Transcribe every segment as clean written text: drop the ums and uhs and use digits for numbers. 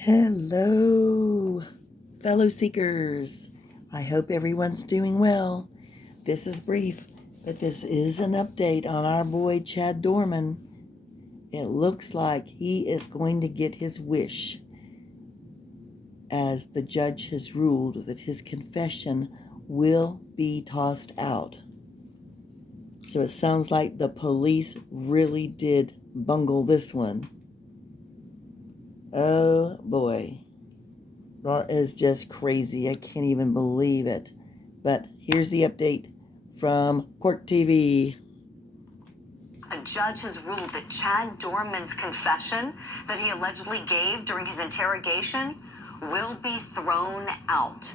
Hello, fellow seekers. I hope everyone's doing well. This is brief, but this is an update on our boy Chad Doerman. It looks like he is going to get his wish, as the judge has ruled that his confession will be tossed out. So it sounds like the police really did bungle this one. Oh boy. That is just crazy. I can't even believe it. But here's the update from Court TV. A judge has ruled that Chad Doerman's confession that he allegedly gave during his interrogation will be thrown out.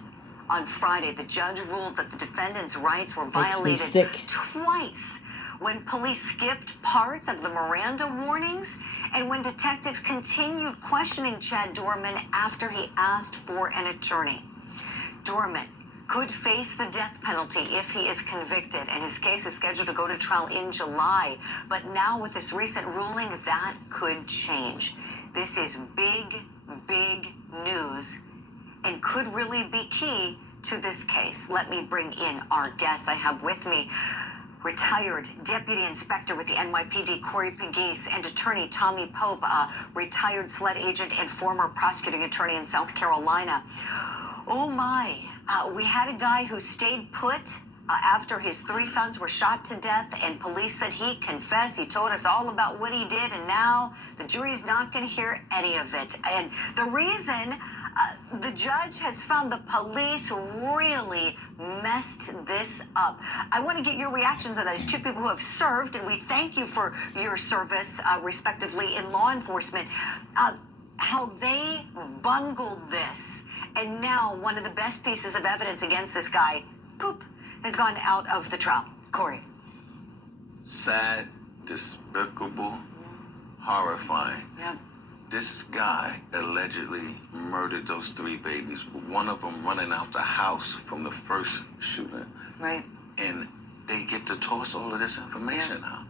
On Friday, the judge ruled that the defendant's rights were violated twice when police skipped parts of the Miranda warnings and when detectives continued questioning Chad Doerman after he asked for an attorney. Doerman could face the death penalty if he is convicted, and his case is scheduled to go to trial in July. But now with this recent ruling, that could change. This is big, big news and could really be key to this case. Let me bring in our guests. I have with me retired Deputy Inspector with the NYPD, Corey Pegues, and Attorney Tommy Pope, retired SLED agent and former prosecuting attorney in South Carolina. Oh my, we had a guy who stayed put after his 3 sons were shot to death, and police said he confessed. He told us all about what he did, and now the jury's not going to hear any of it. And the reason the judge has found the police really messed this up. I want to get your reactions on that. As two people who have served, and we thank you for your service, respectively, in law enforcement, how they bungled this. And now one of the best pieces of evidence against this guy, poop, has gone out of the trial. Corey. Sad, despicable, horrifying. Yep. This guy allegedly murdered those 3 babies, one of them running out the house from the first shooting. Right. And they get to toss all of this information out.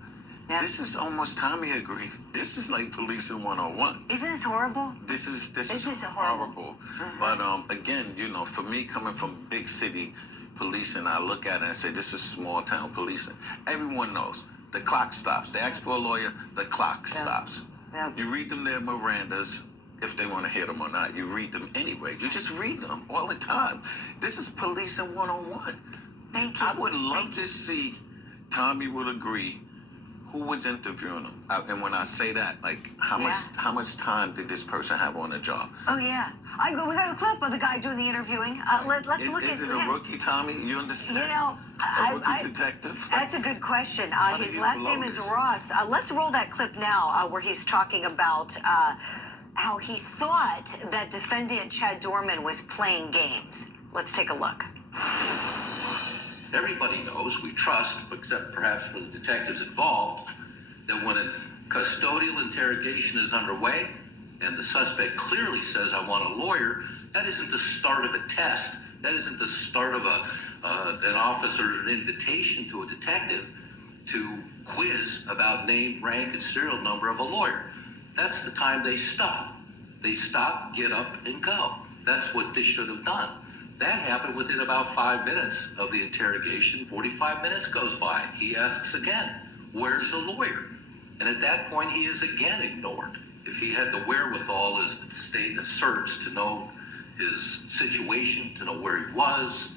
Yep. This is almost, Tommy agrees, this is like policing 101. Isn't this horrible? This is horrible. But again, you know, for me coming from big city policing, I look at it and say, this is small town policing. Everyone knows the clock stops. They ask for a lawyer, the clock stops. Yep. You read them their Mirandas, if they want to hear them or not. You read them anyway. You just read them all the time. This is policing 101. Thank you. I would love to see, Tommy would agree, who was interviewing him. And when I say that, like, how much time did this person have on the job? Oh, yeah. We got a clip of the guy doing the interviewing. Let's look at it. Is it a rookie, Tommy? You understand? You know, a rookie detective? That's a good question. His last name is Ross. Let's roll that clip now where he's talking about how he thought that defendant Chad Doerman was playing games. Let's take a look. Everybody knows, we trust, except perhaps for the detectives involved, that when a custodial interrogation is underway and the suspect clearly says, I want a lawyer, that isn't the start of a test. That isn't the start of an officer's invitation to a detective to quiz about name, rank, and serial number of a lawyer. That's the time they stop. They stop, get up, and go. That's what they should have done. That happened within about 5 minutes of the interrogation. 45 minutes goes by. He asks again, where's the lawyer? And at that point, he is again ignored. If he had the wherewithal, as the state asserts, to know his situation, to know where he was,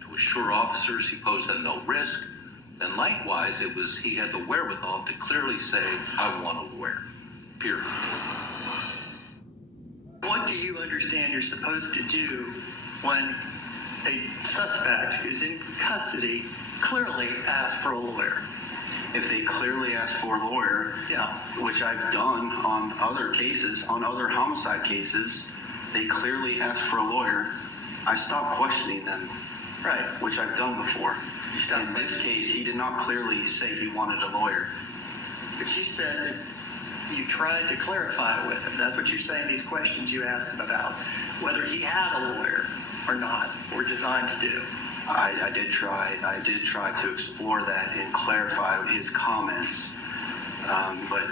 to assure officers he posed at no risk, then likewise, he had the wherewithal to clearly say, I want a lawyer, period. What do you understand you're supposed to do when a suspect who's in custody clearly asks for a lawyer? If they clearly ask for a lawyer, which I've done on other cases, on other homicide cases, they clearly ask for a lawyer, I stop questioning them, Right. which I've done before. In this case, he did not clearly say he wanted a lawyer. But you said that you tried to clarify it with him. That's what you're saying, these questions you asked him about, whether he had a lawyer or not, were designed to do. I did try to explore that and clarify his comments, but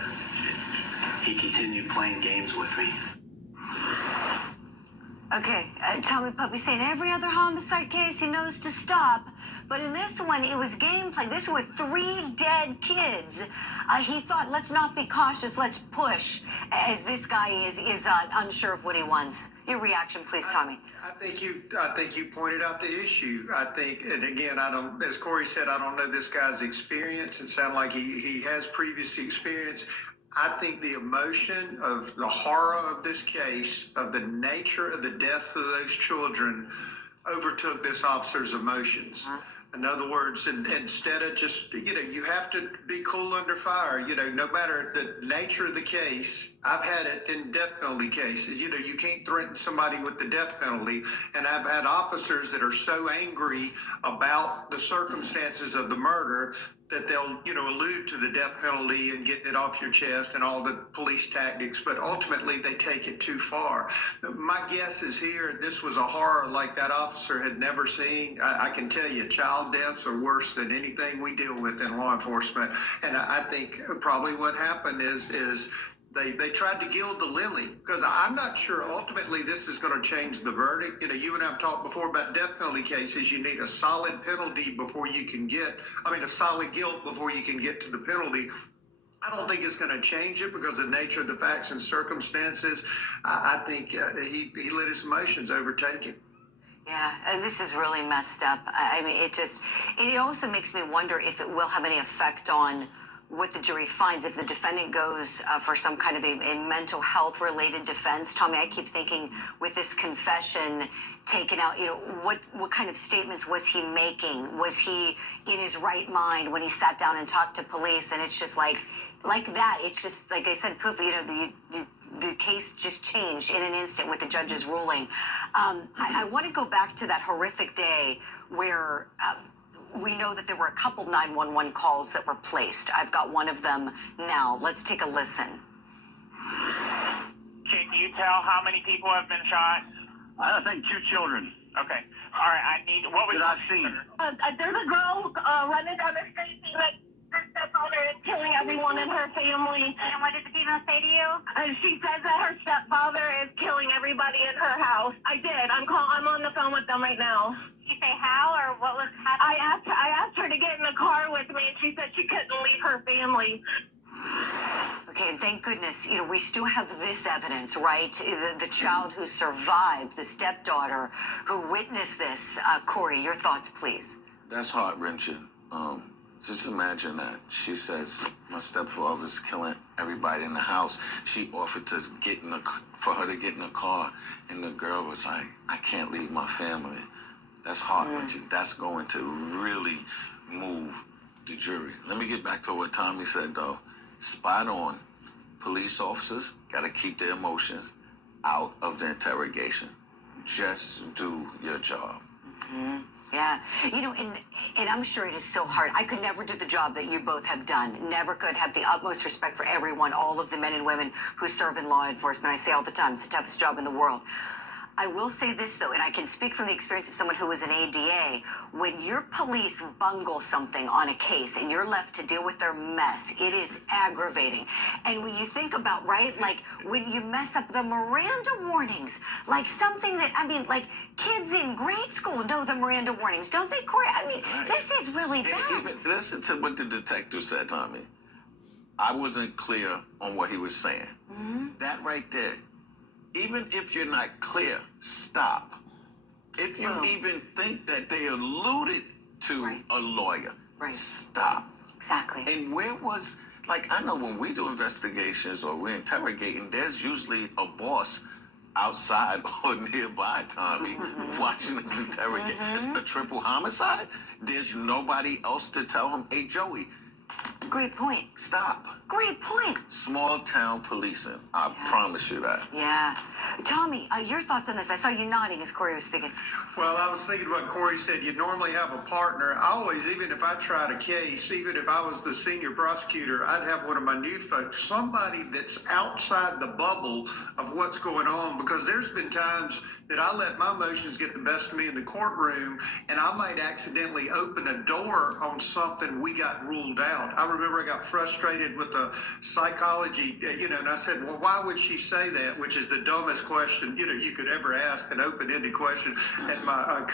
he continued playing games with me. Okay, Tommy Puppy saying every other homicide case he knows to stop, but in this one it was gameplay. This one with 3 dead kids. He thought, let's not be cautious, let's push, as this guy is unsure of what he wants. Your reaction, please, Tommy. I think you pointed out the issue. I think, and again, I don't, as Corey said, I don't know this guy's experience. It sounds like he has previous experience. I think the emotion of the horror of this case, of the nature of the deaths of those children, overtook this officer's emotions. In other words, instead of just, you have to be cool under fire, no matter the nature of the case. I've had it in death penalty cases. You can't threaten somebody with the death penalty. And I've had officers that are so angry about the circumstances of the murder that they'll, allude to the death penalty and getting it off your chest and all the police tactics, but ultimately they take it too far. My guess is here, this was a horror like that officer had never seen. I can tell you, child deaths are worse than anything we deal with in law enforcement. And I think probably what happened is they tried to gild the lily, because I'm not sure ultimately this is going to change the verdict. You and I have talked before about death penalty cases. You need a solid penalty before you can a solid guilt before you can get to the penalty. I don't think it's going to change it because of the nature of the facts and circumstances. I think he let his emotions overtake him. Yeah, this is really messed up. I mean, it also makes me wonder if it will have any effect on what the jury finds if the defendant goes for some kind of a mental health related defense. Tommy, I keep thinking with this confession taken out, what kind of statements was he making? Was he in his right mind when he sat down and talked to police? And it's just like that. It's just, like I said, poof, the case just changed in an instant with the judge's ruling. I want to go back to that horrific day where we know that there were a couple 911 calls that were placed. I've got one of them now. Let's take a listen. Can you tell how many people have been shot? I think 2 children. Okay. All right. What was that I've seen? There's a girl running down the street like her stepfather is killing everyone in her family. And what did the female say to you? She says that her stepfather is killing everybody in her house. I did. I'm on the phone with them right now. Did you say how or what was happening? I asked her to get in the car with me, and she said she couldn't leave her family. Okay, and thank goodness, we still have this evidence, right? The child who survived, the stepdaughter who witnessed this. Corey, your thoughts, please. That's heart-wrenching. Just imagine that. She says, my stepfather's killing everybody in the house. She offered for her to get in the car, and the girl was like, I can't leave my family. That's heart-wrenching. That's going to really move the jury. Let me get back to what Tommy said, though. Spot on. Police officers got to keep their emotions out of the interrogation. Just do your job. Mm-hmm. Yeah, and I'm sure it is so hard. I could never do the job that you both have done. Never could. Have the utmost respect for everyone, all of the men and women who serve in law enforcement. I say all the time, it's the toughest job in the world. I will say this, though, and I can speak from the experience of someone who was an ADA. When your police bungle something on a case and you're left to deal with their mess, it is aggravating. And when you think about, right, like when you mess up the Miranda warnings, like something that, like kids in grade school know the Miranda warnings, don't they, Corey? Right. This is really bad. Even listen to what the detective said, Tommy. I wasn't clear on what he was saying. Mm-hmm. That right there. Even if you're not clear, stop. If you even think that they alluded to a lawyer, stop. Exactly. And where was, I know when we do investigations or we're interrogating, there's usually a boss outside or nearby, Tommy, watching us interrogate. It's a triple homicide. There's nobody else to tell him, hey, Joey. Great point. Stop. Great point. Small town policing. I promise you that. Yeah. Tommy, your thoughts on this? I saw you nodding as Corey was speaking. Well, I was thinking what Corey said. You normally have a partner. I always, even if I tried a case, even if I was the senior prosecutor, I'd have one of my new folks, somebody that's outside the bubble of what's going on, because there's been times that I let my emotions get the best of me in the courtroom, and I might accidentally open a door on something we got ruled out. I remember I got frustrated with a psychologist apology, and I said, well, why would she say that? Which is the dumbest question, you could ever ask, an open-ended question. And my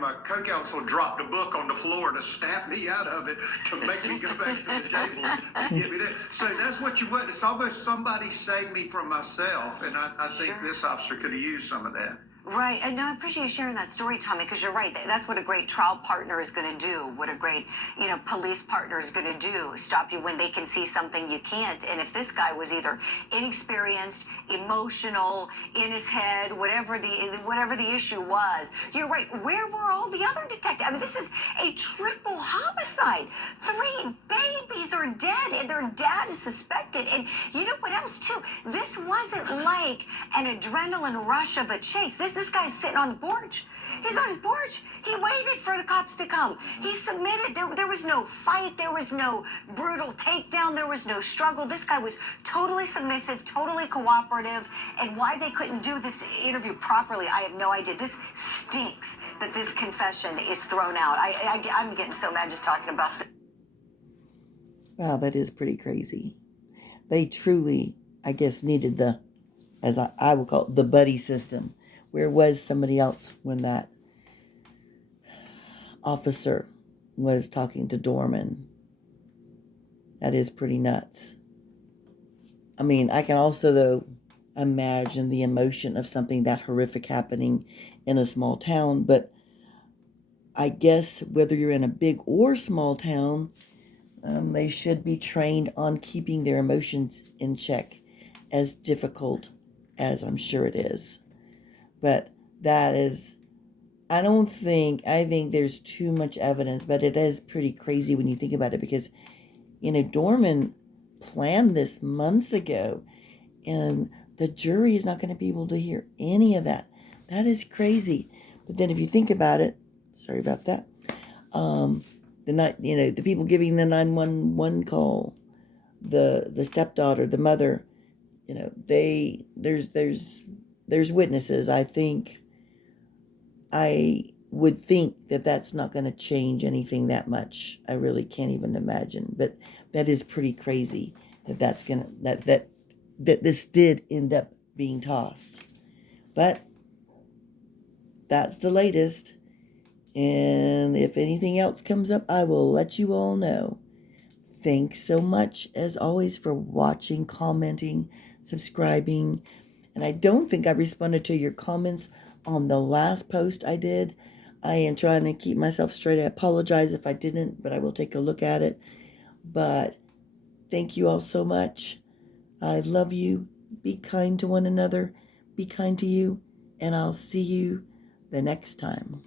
my co-counsel dropped a book on the floor to snap me out of it to make me go back to the table and give me that. So that's what you want. It's almost somebody saved me from myself. And I think this officer could have used some of that. Right. And no, I appreciate you sharing that story, Tommy, because you're right. That's what a great trial partner is going to do. What a great, police partner is going to do. Stop you when they can see something you can't. And if this guy was either inexperienced, emotional, in his head, whatever the issue was, you're right. Where were all the other detectives? I mean, this is a triple homicide. 3 babies are dead, and their dad is suspected. And you know what else, too? This wasn't like an adrenaline rush of a chase. This guy's sitting on the porch. He's on his porch. He waited for the cops to come. He submitted. There was no fight. There was no brutal takedown. There was no struggle. This guy was totally submissive, totally cooperative. And why they couldn't do this interview properly, I have no idea. This stinks that this confession is thrown out. I'm getting so mad just talking about this. Wow, that is pretty crazy. They truly, I guess, needed the, as I would call it, the buddy system. Where was somebody else when that officer was talking to Doerman? That is pretty nuts. I mean, I can also, though, imagine the emotion of something that horrific happening in a small town. But I guess whether you're in a big or small town, they should be trained on keeping their emotions in check, as difficult as I'm sure it is. But that is, I think there's too much evidence, but it is pretty crazy when you think about it because, Doerman planned this months ago, and the jury is not going to be able to hear any of that. That is crazy. But then if you think about it, sorry about that, the people giving the 911 call, the stepdaughter, the mother, there's witnesses. I would think that that's not going to change anything that much. I really can't even imagine. But that is pretty crazy that this did end up being tossed. But that's the latest. And if anything else comes up, I will let you all know. Thanks so much, as always, for watching, commenting, subscribing. And I don't think I responded to your comments on the last post I did. I am trying to keep myself straight. I apologize if I didn't, but I will take a look at it. But thank you all so much. I love you. Be kind to one another. Be kind to you. And I'll see you the next time.